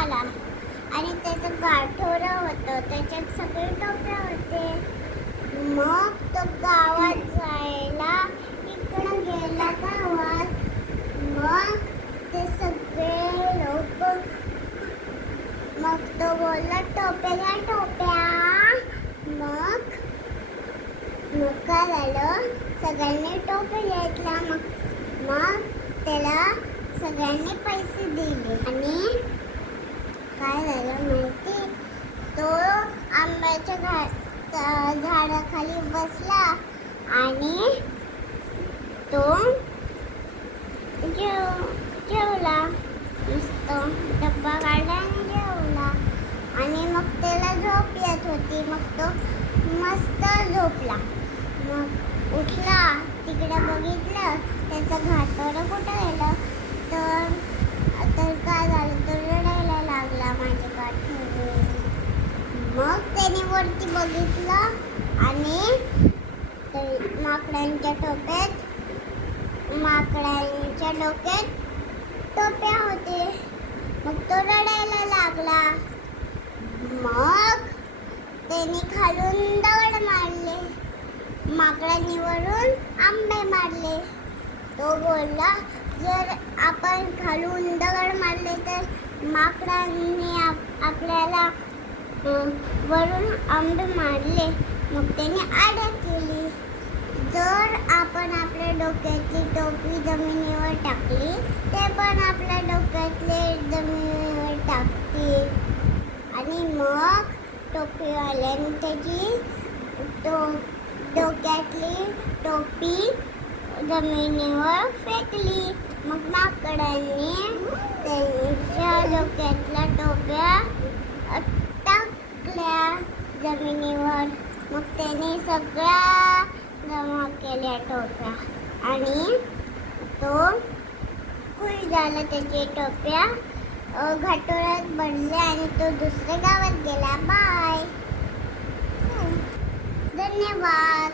आला आणि त्याचं गाठोडं होतं, त्याच्यात सगळे टोप्या होते. मग तो गावात जायला इकडं गेला गावात. मग ते सगळे लोक, मग तो बोलला टोप्या टोप्या. मग मग काय झालं, सगळ्यांनी टोप्या घेतला. मग त्याला सगळ्यांनी पैसे दिले आणि काय झालं माहिती, तो आंब्याच्या झाडाखाली बसला आणि तो जेवला. मस्त डब्बा काढला आणि जेवला. आणि मग त्याला झोप येत होती. मग तो मस्त झोपला. मग उठला, तिकडे बघितलं त्याचं घाटोरं कुठं गेलं. तर काय झालं, तो रडायला लागला, माझे घाटोरं. मग त्याने वरती बघितलं आणि माकडांच्या डोक्यात टोप्या होते. मग तो रडायला लागला. मग त्याने खालून दगड मारले, माकडांनी वरून आंबे मारले. तो बोलला, जर आपण खालून दगड मारले तर माकडांनी आपल्याला वरून आंबे मारले. मग त्याने आड्या केली. जर आपण आपल्या डोक्यातली टोपी जमिनीवर टाकली, ते पण आपल्या डोक्यातले जमिनीवर टाकतील. आणि मग टोपीवाल्याने त्याची डोक्यातली टोपी जमिनीवर फेकली. मग माकडांनी त्यांच्या डोक्यातल्या टोप्या टाकल्या जमिनीवर. मग त्याने सगळ्या जमा केल्या टोप्या आणि तो खुश झाला. त्याची टोप्या घाटोळ्यात बनल्या आणि तो दुसऱ्या गावात गेला. बाय. धन्यवाद.